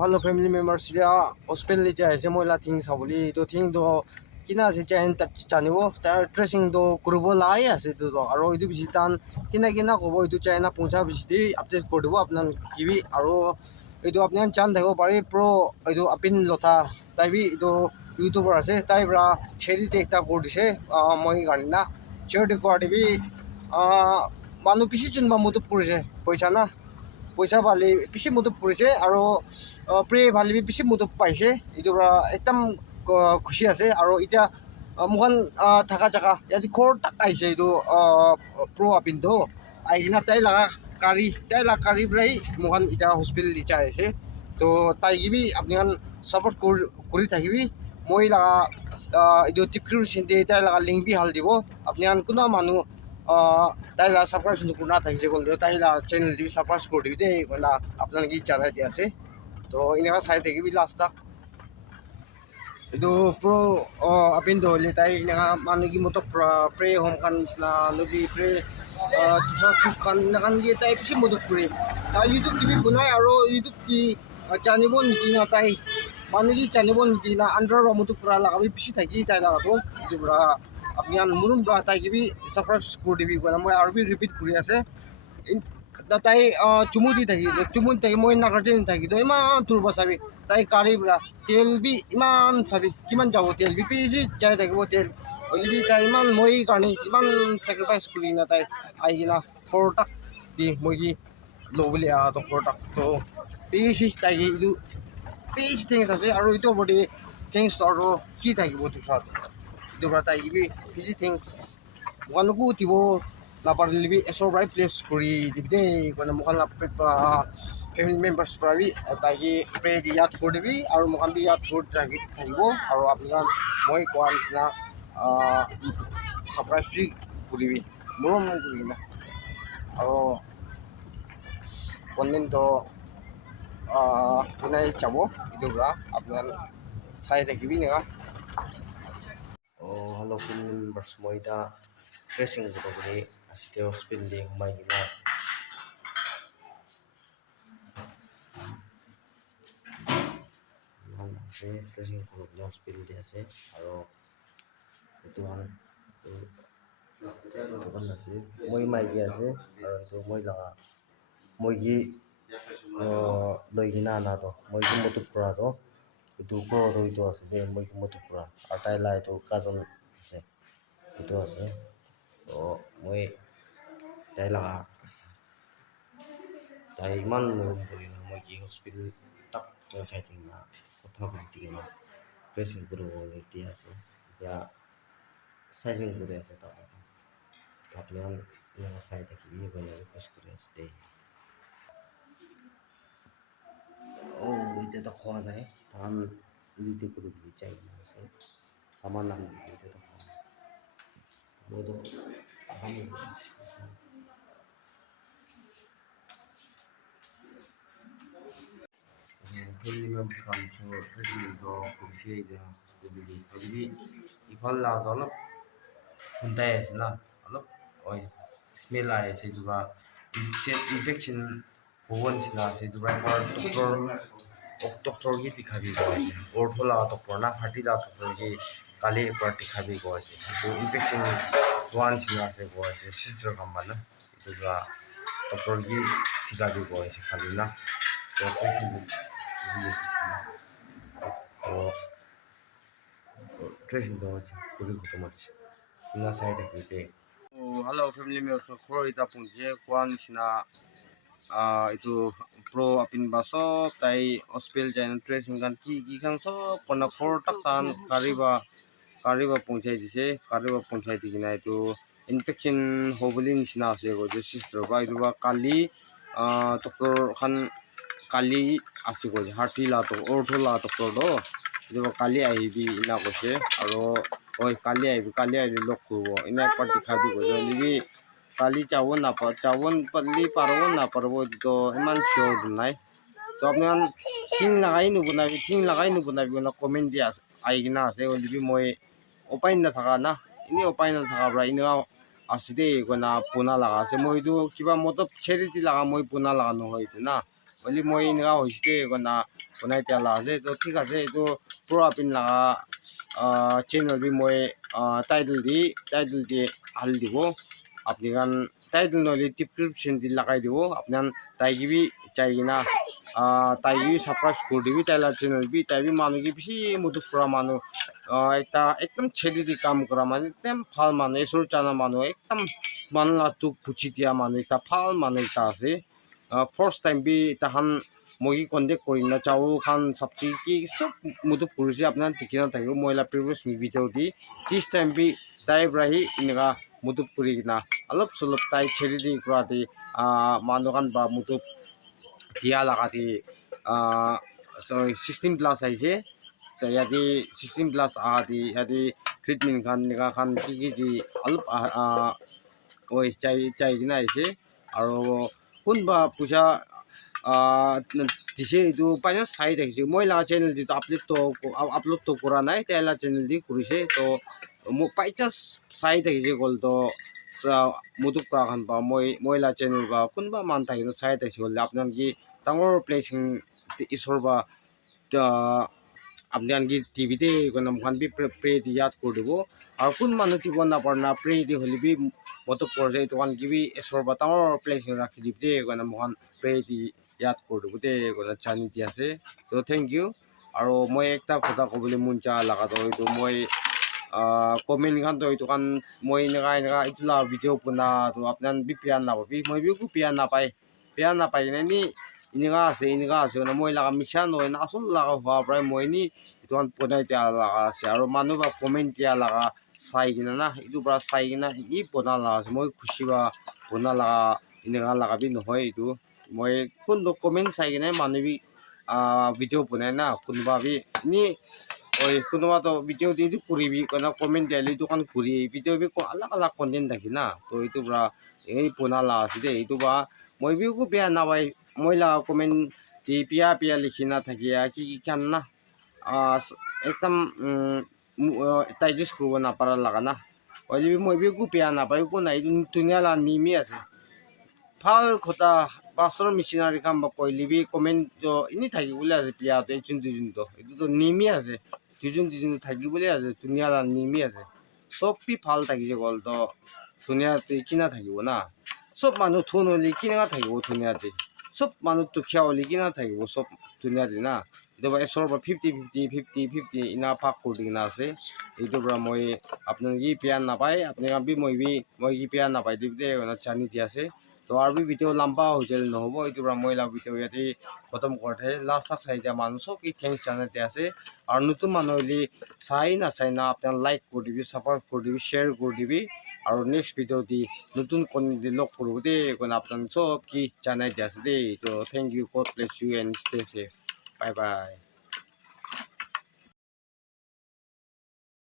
hello family members dia hospital li jai se moila thing sabuli to thing do kina se chain chanibo ta tracing do kurubo lai ase to aro idu bisitan kina kobo idu chaina puncha bisiti update koribo apnan kiwi aro idu apnan chan dekho pari pro idu apin lotha tai bi idu youtuber ase tai bra cheri te ekta kor dise moi ganina cheri kor debi manu bisi chun ba mutu purise paisa na পইচা ভালে বেছি মুঠত পৰিছে আৰু pray ভালে বেছি মুঠত পাইছে এইটো একদম খুচি আছে আৰু এতিয়া মোখান থকা জেগা ইয়াতে ঘৰ তাক আহিছে এইটো প্ৰ আপিনটো আহি কিনে তাই লগা গাড়ী পৰাই মোখান এতিয়া হস্পিটেল দি যাই আছে তো তাইকিবি আপোনালোক ছাপৰ্ট কৰি থাকিবি মই লগা এইটো টিপক্ৰিপশ্যন দিয়ে তাই লগা লিংক বি হাল দিব আপোনালোক কোনো মানুহ তাই লা সাবস্ক্রাইব করনা থাকিছে বললে তাই লা চ্যানেল দি সাবস্ক্রাইব করে দিবি দে কোনা আপনার কি জানাই দি আছে তো ইনাকা সাইড থেকে বি লাস্ট তক itu pro apin do le tai inaga manu gi moto pre home kan na nubi pre tusa kan na kan gi tai pisi moto pre ta youtube tv bunai aro youtube ti chanibon ni na tai manu gi chanibon ni na under ro moto pra la bi pisi thaki tai la to itu bra আপনার মুরুম বা তাই কিবি subscribe করে দিবি মই আৰু B repeat কৰি আছে তাই চুমু দি থাকি চুমু থাকি মই নাকাৰ্টে থাকি তো ইমান দূৰ চাবি তাই গাড়ী পৰা তেল বি ইমান চাবি কিমান যাব তেল বি পিছি যাই থাকিব তেল হ'লে তাই ইমান মই কাৰণে ইমান চেক্ৰিফাইচ কৰি কিনে তাই আহি কিনে সৰতাক দি মই কি লওঁ বুলি তো সৰতাক তো পিছি তাই এইটো পিছ থিংছ আছে আৰু এইটো ওপৰতে থিংছ আৰু কি থাকিব তোৰ Dobra tayo gibi busy things bukan aku tibo lapar lebih right place kuri dibide kana mukan lapet family members pravi tayo pre di yat for debi aru mukan bi yat for thagibo aru apnikan moi koalis na surprise bi kuribi murom kuri na aru konnin to punai chabo idobra apnikan sai thagibi nga hello family members mo ita dressing ko bari asite hospital di humay gina man ase dressing ko bari hospital di ase aro ito kan ase moi mai gi ase aro ito moi laga moi gi loi gina na to moi gi motu pura to itu ko ro itu ase de moi gi motu pura atai lai to kazan ase itu ase তো মই তাই লগা তাই ইমান মৰম কৰি না মই কি হস্পিটেল তাক পঠাই দিম না কথা পাতি কিনা ড্ৰেছিং কৰিবলৈ এতিয়া আছে এতিয়া চাইজিং কৰি আছে তাক আপোনালোক এনেকৈ চাই থাকিবি গ'লে ৰিকুৱেষ্ট কৰি আছে দেই এতিয়াতো খোৱা নাই ধান ৰুটি কৰিবলৈ চাই আছে চামান আনিবলৈ এতিয়াতো খোৱা নাই মইতো family members kan so treatment do kursi ja hospital di ifal la dolop kuntai ase na alop oi smell ai se duba infection howan sina se duba doctor gi dikhabi go ase orthola doctor na hati la doctor gi kali par dikhabi go ase so infection one sina se go ase sister kambana duba doctor gi dikhabi go ase kali na तो tracing to আছে খুবই খতম আছে না side থেকে hello family members খোর এটা পুঁজে কোয়ান সিনা itu pro apin baso tai hospital jain tracing kan ki kan so kona for tak tan kariba punchai digina itu infection hobuli nisna ase go je sister ba itu ba kali doctor khan kali asiko hati la to ortho la doctor do itu kali aibi ina kose aro oi kali aibi lok kurbo ina party khabi go libi kali chawon pali parwon na parbo to iman sure nai to apnan thing lagai nu bunabi na comment dia aigina ase libi moi opai na thaka na ini opai na thaka bra ina aside ko na puna laga ase moi du kiba moto charity laga moi puna laga no hoitu na only moi inga hoiste gona bonai tia la ase to thik ase to pro apin la channel bi moi title di hal dibo apni kan title no li description di lagai dibo apnan tai gi bi chai gina tai gi subscribe kor dibi tai la channel bi tai bi manu gi bishi mutu pura manu ekta ekdam chedi di kam kora manu ekdam phal manu esor chana manu ekdam manu la tuk puchi dia manu ekta phal manu ekta ase first time bi tahan moi contact kori na chawul khan sabji ki sob mutu purisi apnan tikina thakibo moi la previous video di this time bi tai brahi inga mutu puri na alop solop tai chedi di kora di manu kan ba mutu dia laga di so 16 plus aise so yadi 16 plus di yadi treatment kan ki di alop oi chai gina aise aro kunba puja dise etu paina sai thakise moi la channel di upload to kora nai tela channel di kurise to mo paita sai thakise gol to mutuk pra khan ba moi la channel ba kunba man thakina sai thakise gol apnan gi tangor placing isor ba apnan gi tv te konam khan bi pre di yat kor dibo আর কোন মানুহ দিব নাপাৰ না pray দি হলি B মতো পৰ্যায় দোকান কিবি এছৰ বাটাঙৰ placing ৰাখি দিব দে মানে মহান প্ৰে দি ইয়াত কৰি দিব দে মানে জানি দি আছে তো থেংক ইউ আৰু মই একটা কথা ক'বলৈ মন যা লাগাতো এইটো মই কমেন্ট খান তো এইটো কান মই এনেকা এইটো লা ভিডিঅ' বনা তো আপনার বি পিয়া নাপাবি মই বিকো পিয়া নাপাই নি এনেকা আছে মানে মই লাগা মিছা নহয় না আসল লাগা হোৱা প্ৰায় মই নি এইটো কান বনাই দিয়া লাগা আছে আৰু মানুহ বা কমেন্ট দিয়া লাগা sai gina na itu pra sai gina i bona la moi khushi ba bona la inga la bi no hoi itu moi kun do comment sai gina manubi video bonai na kun ba bi ni oi kun ba to video di du kuri bi kana comment dali du kan kuri video bi ko alak content dakhi na to itu pra ei bona la ase itu ba moi bi ku pia na bai moi la comment di pia likhina thakia ki kan na একদম digest কৰিব নাপাৰা লগা না হ'লে মই একো বেয়া নাপায় একো নাই ধুনীয়া লা নিমি আছে ভাল কথা বাছৰ মেচিনাৰী কাম বা কইলি বি কমেণ্ট এনেই থাকিবলৈ আছে পিয়াটো একজন দুজনটো এইটোতো নিমি আছে দুজন থাকিবলৈ আছে ধুনীয়া লা নিমি আছে চব বি ভাল থাকিছে গ'ল তো ধুনীয়াতে কিনা থাকিব না চব মানুহ থোন হ'লে কেনেকুৱা থাকিব ধুনীয়াতে চব মানুহ দুখীয়া হ'লে কেনেকুৱা থাকিব চব ধুনীয়াতে না itu ba esor ba 50 ina pak ko dina ase itu bra moi apnan gi pian na pai apne bi moi gi pian na pai dibde na chani ti ase to ar bi video lamba ho jel no hobo itu bra moi la video yati khatam korte last tak sai ja manu so ki thanks chana ti ase ar nutun manu li sai na apnan like kor dibi support kor dibi share kor dibi আৰু next video দি নতুন content লগ করব দে কোন আপনার সব কি জানাই দি আছে দে তো thank you God bless you and stay safe Bye bye.